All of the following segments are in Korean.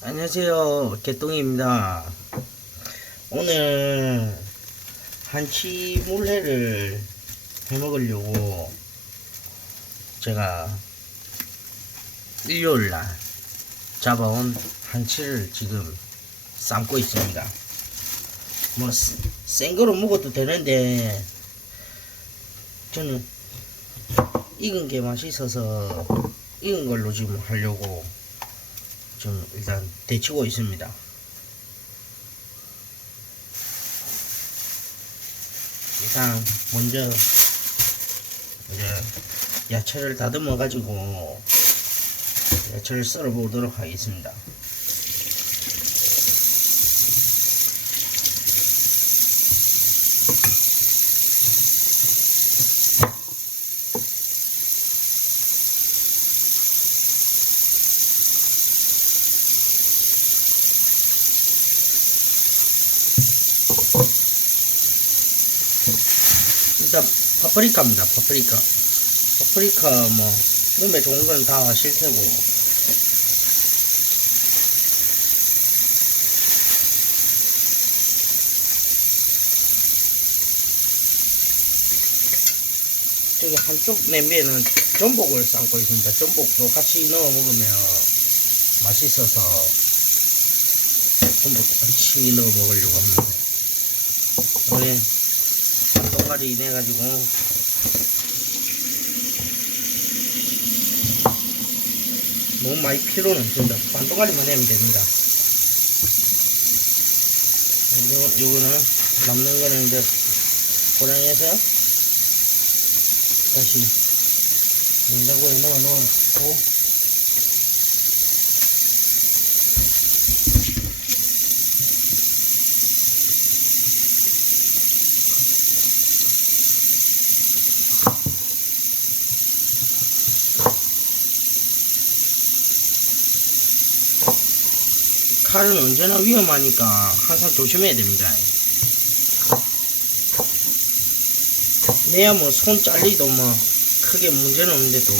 안녕하세요, 개똥입니다. 오늘 한치 물회를 해 먹으려고 제가 일요일날 잡아온 한치를 지금 삶고 있습니다. 뭐 생거로 먹어도 되는데 저는 익은 게 맛있어서 익은 걸로 지금 하려고 좀 일단 데치고 있습니다. 일단 먼저 이제 야채를 다듬어 가지고 야채를 썰어 보도록 하겠습니다. 일단 파프리카입니다. 파프리카 뭐 몸에 좋은 건 다 아실 테고 저기 한쪽 냄비에는 전복을 삶고 있습니다. 전복도 같이 넣어 먹으면 맛있어서 전복도 같이 넣어 먹으려고 합니다. 그다음에 동가리 내가지고 너무 많이 필요는 없습니다. 반동가리만 내면 됩니다. 요거는 남는 거는 이제 포장해서 다시 냉장고에 넣어 놓고 칼은 언제나 위험하니까 항상 조심해야 됩니다. 내야 뭐 손 잘리도 뭐 크게 문제는 없는데 또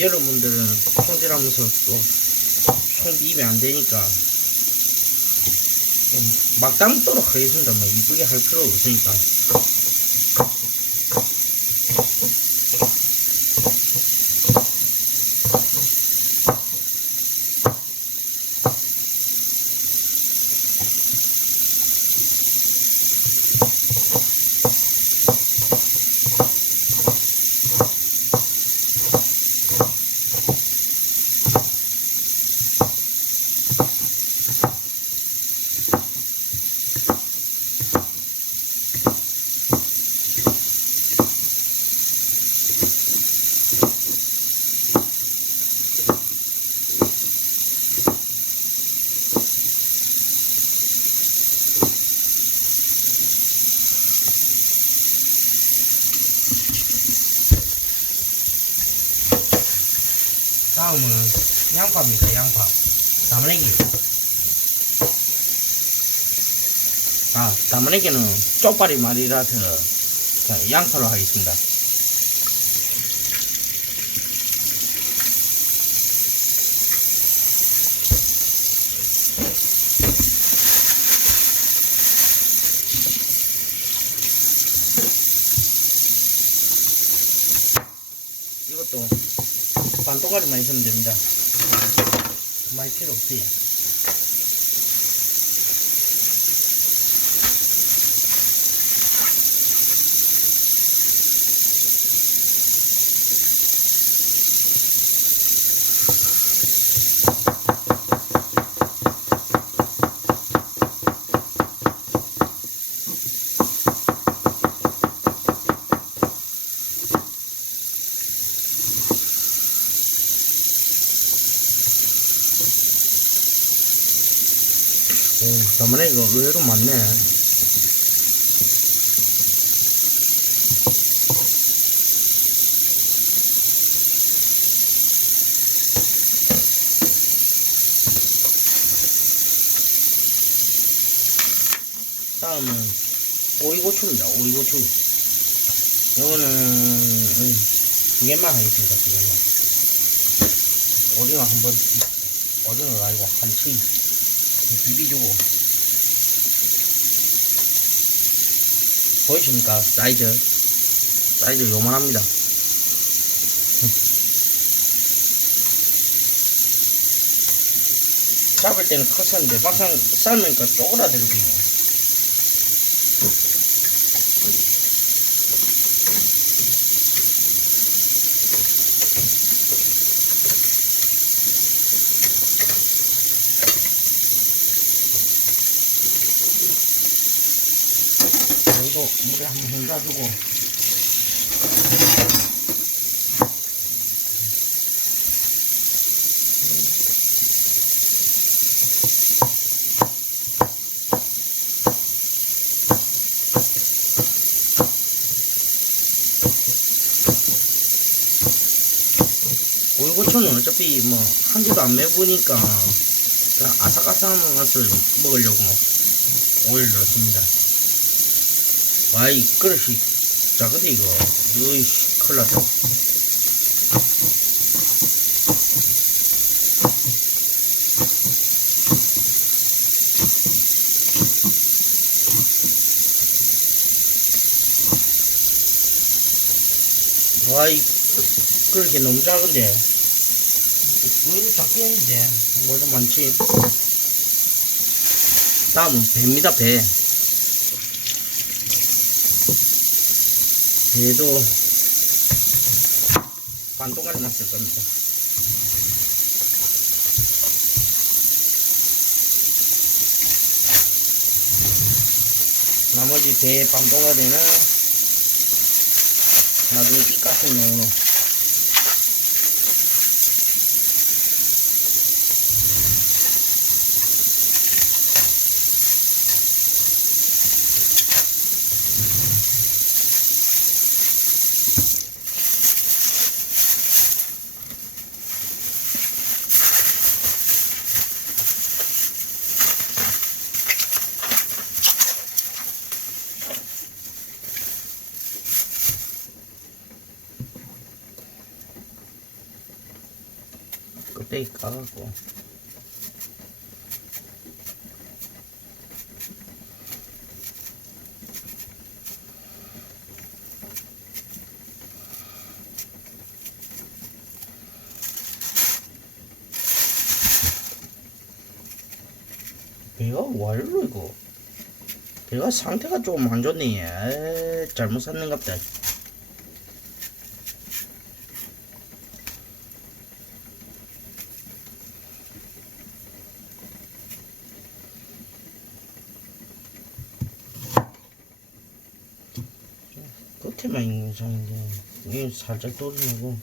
여러분들은 손질하면서 또 손 비비면 안 되니까 막 담도록 하겠습니다. 뭐 이쁘게 할 필요 없으니까. 다음은 양파입니다. 양파 담아내기. 담아내기는 쪽발이 말이라서 양파로 하겠습니다. 이것도 반동가리만 있으면 됩니다. 많이 필요 없어요. 오, 담아내기가 의외로 많네. 다음은 오이고추입니다. 오이고추. 이거는 두 개만 하겠습니다. 두 개만. 오징어 한번 오징어 가지고 한치 비비주고. 보이십니까? 사이즈 요만합니다. 잡을 때는 컸었는데 막상 삶으니까 쪼그라들거든요. 그리고 물에 한번 헹궈주고. 오이고초는 어차피 뭐 한 개도 안 매우니까 그냥 아삭아삭한 맛을 먹으려고 오이를 넣습니다. 와이 그릇이 작은데 이거 으이씨 큰일났다. 와이 그릇이 너무 작은데 왜 이렇게 작게 했는데 뭐 좀 많지. 다음은 배입니다. 배도 반동까지 났을 겁니다. 나머지 배 반동가 되는 나중에 입가슴용으로 껍데기 까갖고 배가 와일로 이거 배가 상태가 좀 안 좋네. 에이, 잘못 샀는갑다. 끝에만 있는 상인데 이게 살짝 떨어지고.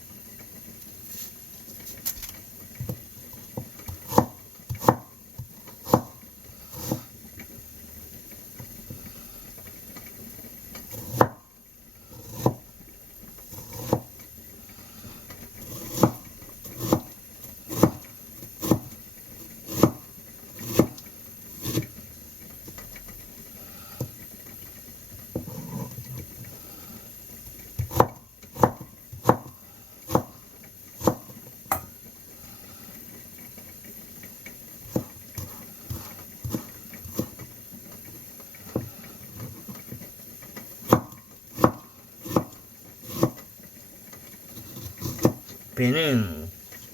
배는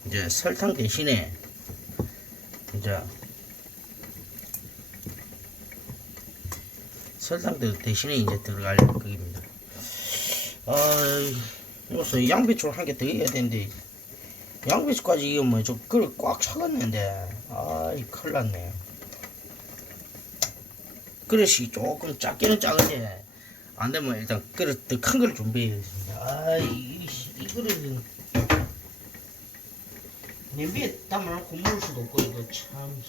이제 설탕 대신에 이제 설탕 대신에 이제 들어갈 겁니다. 여기서 양배추를 한 개 더 해야 되는데 양배추까지 이거 뭐 좀 그릇 꽉 차갔는데 아이 큰일 났네. 그릇이 조금 작기는 작은데 안 되면 일단 그릇 더 큰 걸 준비해야겠습니다. 이 그릇은 냄비에 담아놓고 먹을 수도 없고 이거 참.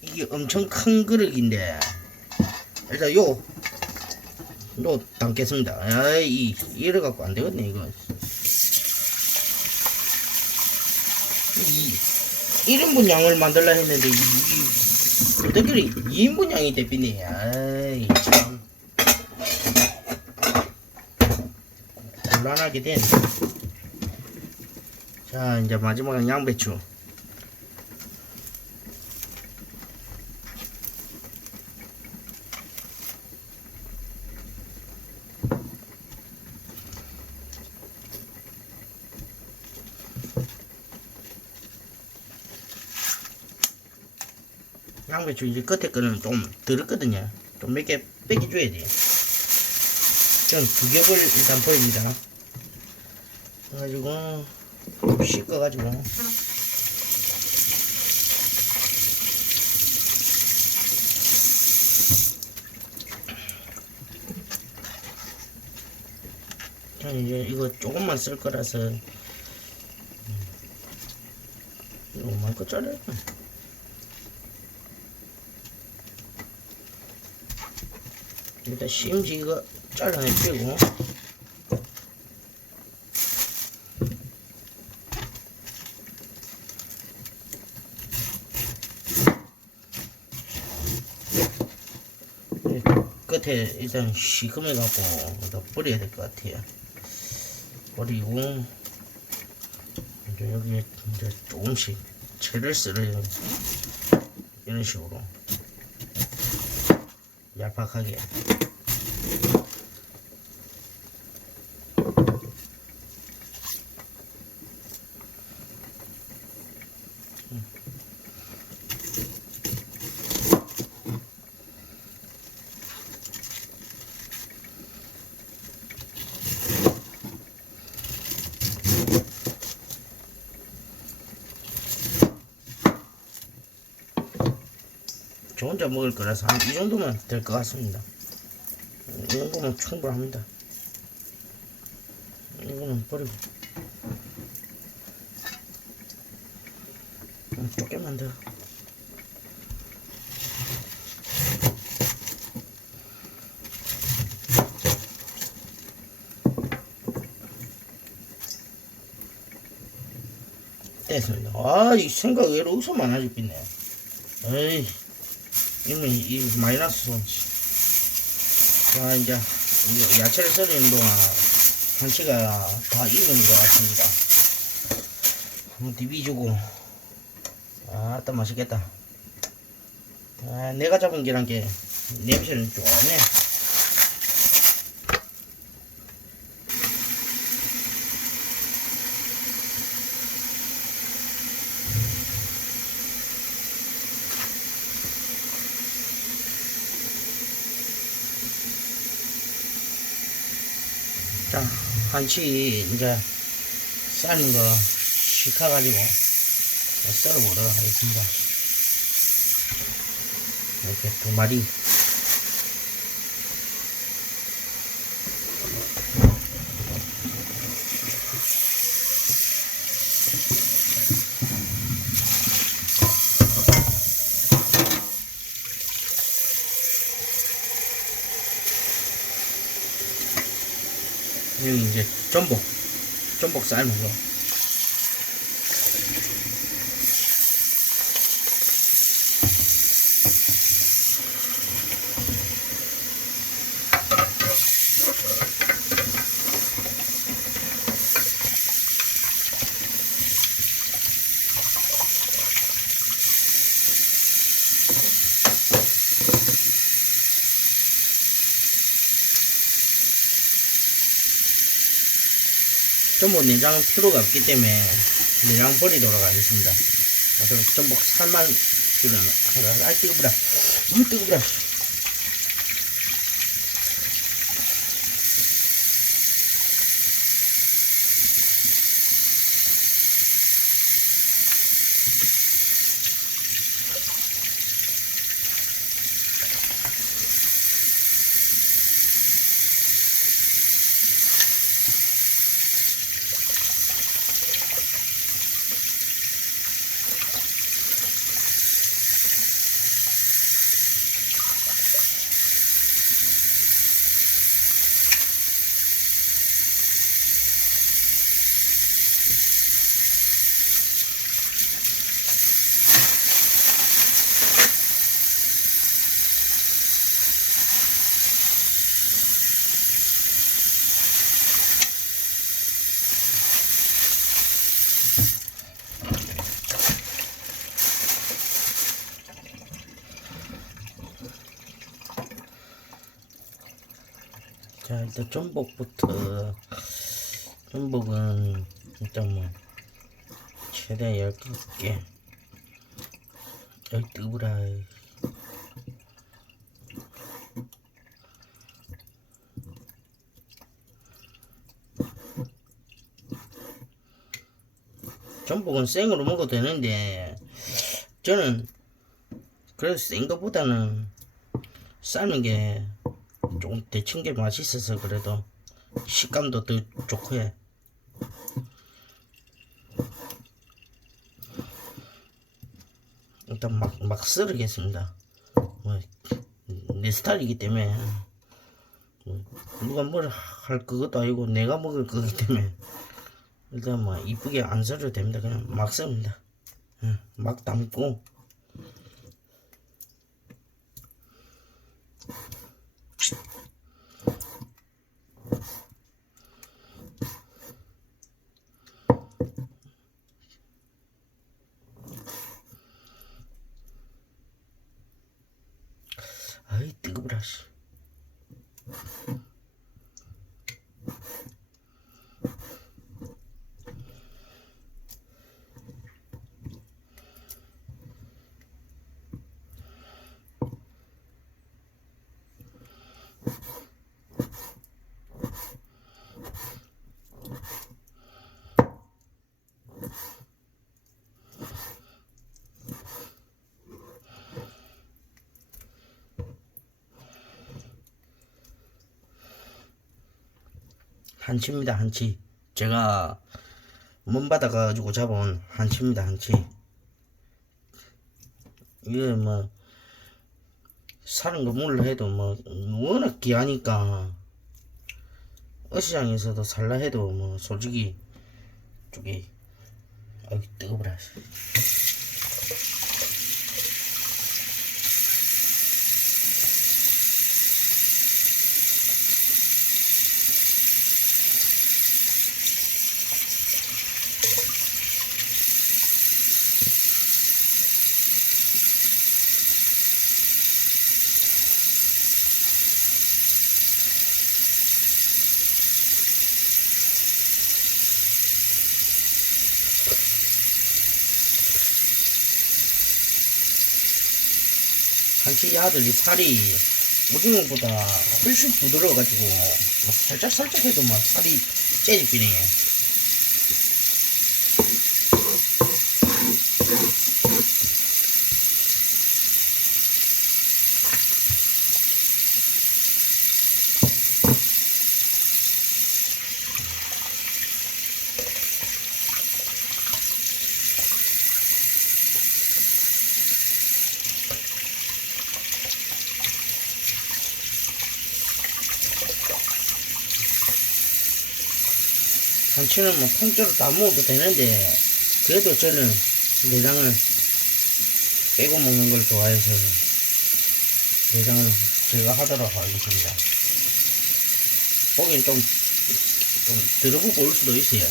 이게 엄청 큰 그릇인데 일단 요 담겠습니다. 아이 이래 갖고 안 되겠네 이거. 1인분 양을 만들라 했는데 어떻게 2인분 양이 돼비네. 아이 참 곤란하게 된. 자 이제 마지막은 양배추. 양배추 이제 끝에 거는 좀 들었거든요. 좀 몇 개 뺏겨줘야 돼. 전 두 겹을 일단 버립니다. 그래가지고 씻어가지고 전 이제 이거 조금만 쓸 거라서 요만큼 잘라요. 일단 심지 이거 잘라내고 끝에 일단 시큼해 갖고 버려야 될 것 같아요. 버리고 이제 여기에 이제 조금씩 채를 썰어요. 이런 식으로 얄팍하게. 저 혼자 먹을 거라서 한 이 정도면 될 것 같습니다. 이 정도면 충분합니다. 이거는 버리고 조금만 더. 됐습니다. 아, 이 생각 외로 어디서 많아지 삐네. 에이, 이미 이 마이너스 손치. 자, 이제 야채를 썰이는 동안 한치가 다 익는 것 같습니다. 한번 디비주고. 아, 또 맛있겠다. 아, 내가 잡은 계란게 냄새는 좋네. 자, 한치 이제 삶은 거 식혀가지고 썰어보도록 하겠습니다. 이렇게 두 마리. 여기 이제 전복 삶은 거. 전복 내장은 필요가 없기 때문에 내장 버리도록 하겠습니다. 그래서 전복 살만 필요는 하다. 아, 뜨거워라. 뜨거워라. 자, 일단 전복부터. 전복은 일단 뭐 최대한 15개. 여기 뜨거라. 전복은 생으로 먹어도 되는데 저는 그래도 센 거보다는 삶은 게 조금 데친 게 맛있어서 그래도 식감도 더 좋고 해. 일단 막 썰으겠습니다. 뭐, 내 스타일이기 때문에 뭐, 누가 뭘 할 그것도 아니고 내가 먹을 거기 때문에 일단 뭐 이쁘게 안 썰어도 됩니다. 그냥 막 씁니다. 막 담고 아이 뜨거워라 씨. 한치입니다. 한치. 제가 먼 바다 가가지고 잡아온 한치입니다. 한치. 이게 뭐 사는 거 몰라 해도 뭐 워낙 귀하니까 어시장에서도 살라 해도 뭐 솔직히 저기 아이 뜨거워라. 한치 야들이 살이 오징어보다 훨씬 부드러워가지고 뭐 살짝 해도 막 살이 째집히네. 한치는 뭐 통째로 다 먹어도 되는데 그래도 저는 내장을 빼고 먹는 걸 좋아해서 내장을 제가 하도록 하겠습니다. 보기엔 좀 더러워 보일 수도 있어요.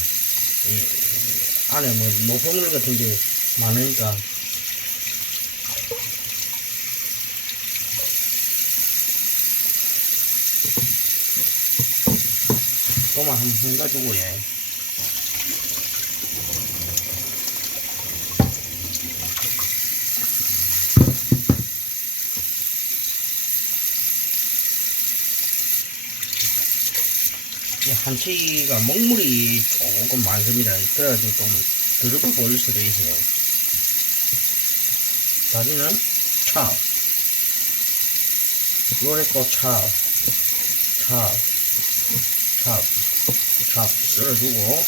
이 안에 뭐 노폐물 같은 게 많으니까. 또만 한번 해가지고 예. 한치가 먹물이 조금 많습니다. 그래가지고 좀 더럽게 보일 수도 있어요. 다리는 찹, 로레코 찹 썰어주고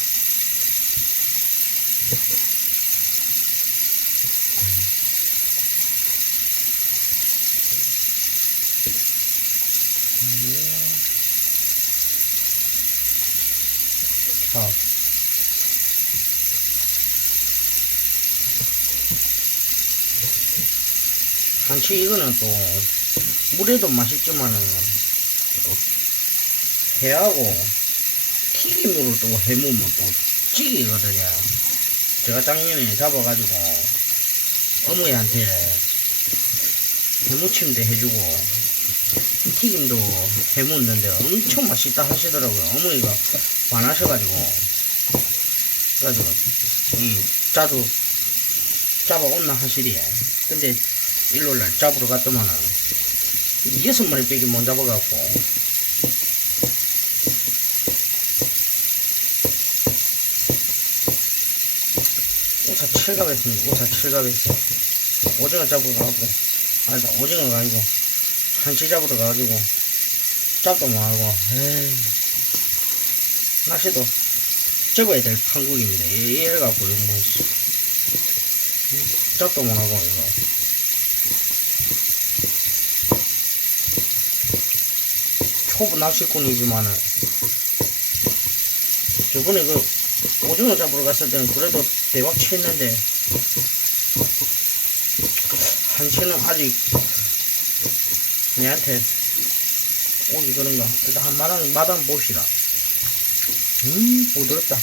한치 이거는 또 물에도 맛있지만은 또 회하고 튀김으로 또 해먹으면 또 찌개거든요. 제가 작년에 잡아가지고 어머니한테 해무침도 해주고 튀김도 해먹는데 엄청 맛있다 하시더라고요. 어머니가 반하셔가지고. 그래가지고, 자도 잡아온나 하시리에. 근데 일요일날 잡으러 갔더만은 6마리 빼기 못 잡아갖고. 오사 7갑했습니다. 오사 7갑했어. 오징어 잡으러 가고, 아니다, 오징어가 아니고, 한치 잡으러 가가지고, 잡도 못하고, 에이. 낚시도 접어야 될 판국입니다. 이래갖고, 뭐, 잡도 못하고, 이거. 초보 낚시꾼이지만은, 저번에 그, 오징어 잡으러 갔을 때는 그래도 대박 쳤는데, 한치는 아직 내한테 오기 그런가. 일단 한 마당 봅시다. 부드럽다.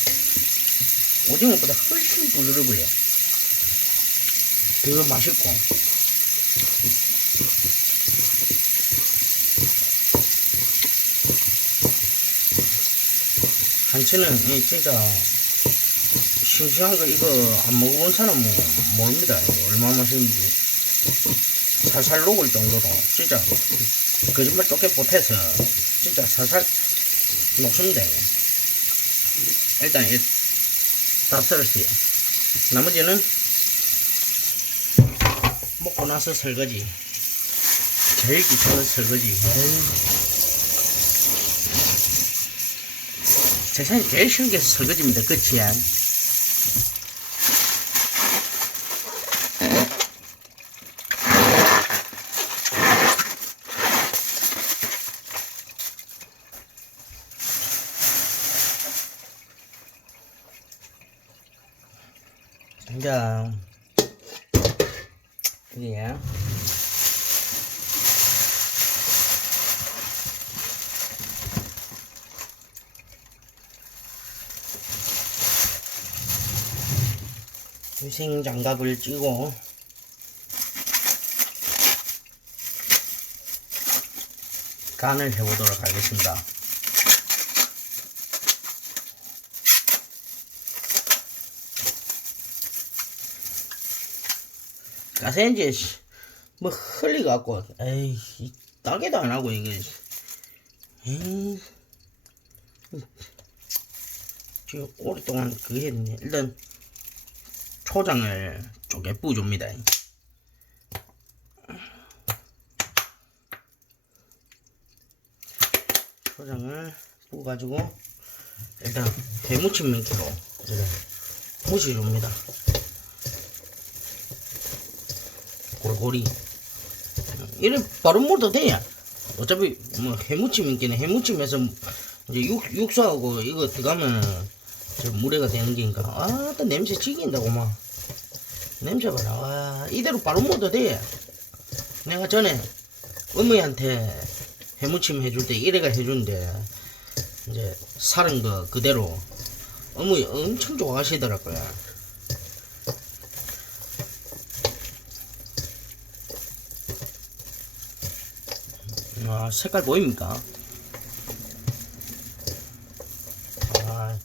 오징어보다 훨씬 부드러워 보여. 되게 맛있고. 한치는 진짜 싱싱한 거 이거 안 먹어본 사람은 모릅니다. 얼마나 맛있는지. 살살 녹을 정도로 진짜 거짓말 쫓게 못해서 진짜 살살 녹습니다. 일단 다 썰었어요. 나머지는 먹고 나서 설거지. 제일 귀찮은 설거지. 세상에 제일 쉬운 게 설거지입니다. 그치야? 자, 이게 위생 장갑을 끼고 간을 해보도록 하겠습니다. 가세인지 뭐 흘리갖고 에이 따개도 안하고 이거 에이 지금 오랫동안 그거 했네. 일단 초장을 쪼개 부어줍니다. 초장을 부어가지고 일단 배무침 맹키로 부어줍니다. 골고리 이래 바로 먹어도 돼요. 어차피 뭐 해무침인기는 해무침에서 이제 육수하고 이거 들어가면 물회가 되는 게니까. 아, 또 냄새 죽인다고 막 냄새 봐라. 와, 이대로 바로 먹어도 돼. 내가 전에 어머니한테 해무침 해줄 때 이래가 해주는데 이제 사는 거 그대로 어머니 엄청 좋아하시더라고요. 아, 색깔 보입니까? 아,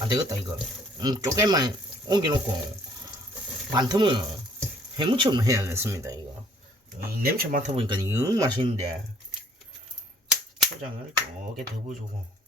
안되겠다 이거. 조금만 옮겨놓고 많다면 해무침을 해야겠습니다. 이거 냄새 맡아보니까 영 맛있는데. 초장을 쪼개 더 부어주고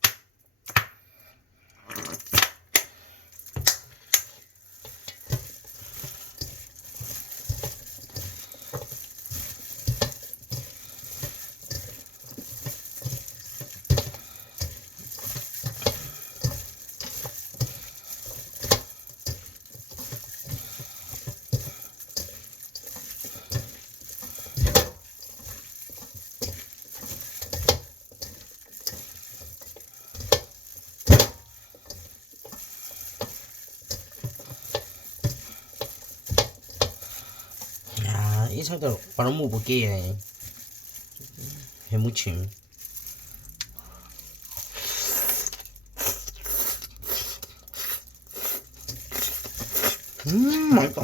이 상태로 바로 먹어볼게요. 해무침. 맛있다.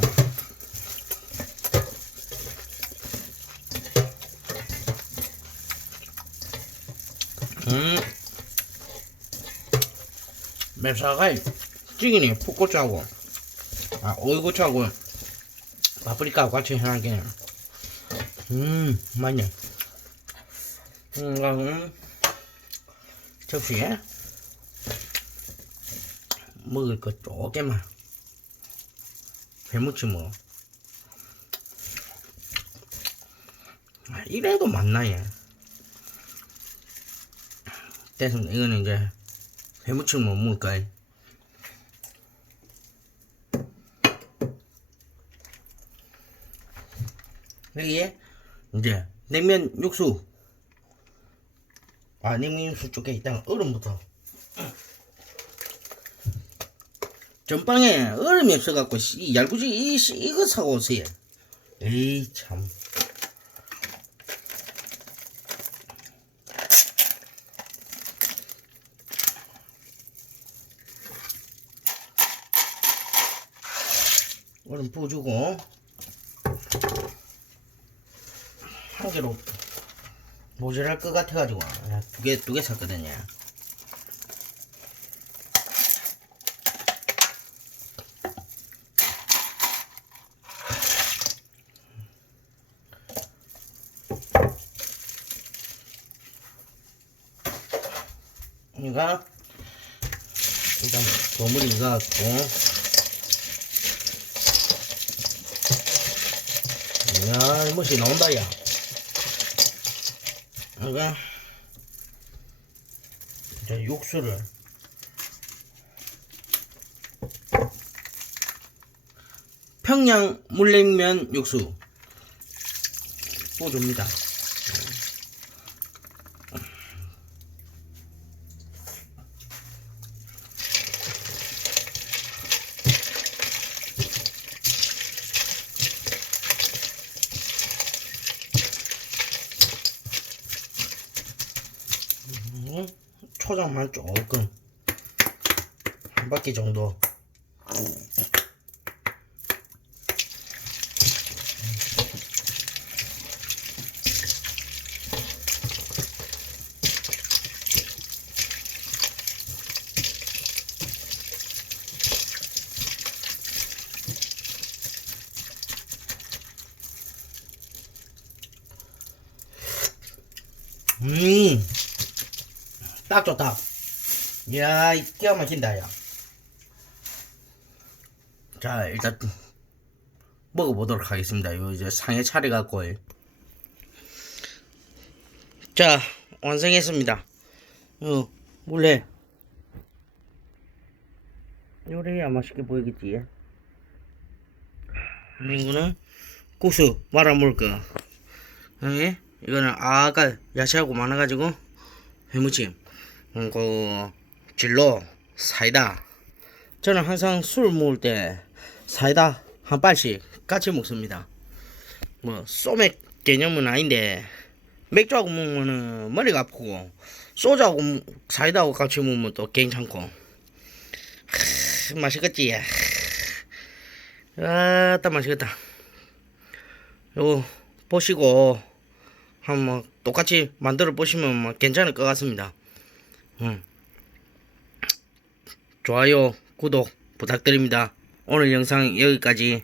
맵사가이 찌개니 풋고추하고 오이고추하고 파프리카하고 같이 해놨게. 맛있네. 접시에 먹을 거 조금만 회무침 뭐. 이래도 맛나 얘. 됐습니다. 이거는 이제 회무침 뭐 먹을까? 여기에 이제 냉면 육수. 냉면 육수 쪽에 일단 얼음부터. 전방에 얼음이 없어갖고 얄궂이 이거 사고 오세요. 에이 참. 얼음 부어주고 한 개로 모자랄 것 같아가지고 두 개 샀거든요. 그러니까 일단 버무리 이거 갖고 야 멋이 나온다 야. 그러니까 이제 육수를 평양 물냉면 육수 부어줍니다. 초장만 조금 한 바퀴 정도. 딱 좋다. 이야, 기가 막힌다, 야. 자, 일단, 먹어보도록 하겠습니다. 이거 이제 상에 차려갖고. 자, 완성했습니다. 몰래. 요래야 맛있게 보이겠지. 이거는 국수 말아 먹을 거. 이거는 아까 야채하고 많아가지고 회무침. 그 진로 사이다. 저는 항상 술 먹을 때 사이다 한 빨씩 같이 먹습니다. 뭐 소맥 개념은 아닌데 맥주하고 먹으면 머리가 아프고 소주하고 사이다하고 같이 먹으면 또 괜찮고. 맛있겠지. 딱 맛있겠다. 요거 보시고 한번 똑같이 만들어 보시면 뭐 괜찮을 것 같습니다. 좋아요, 구독 부탁드립니다. 오늘 영상 여기까지.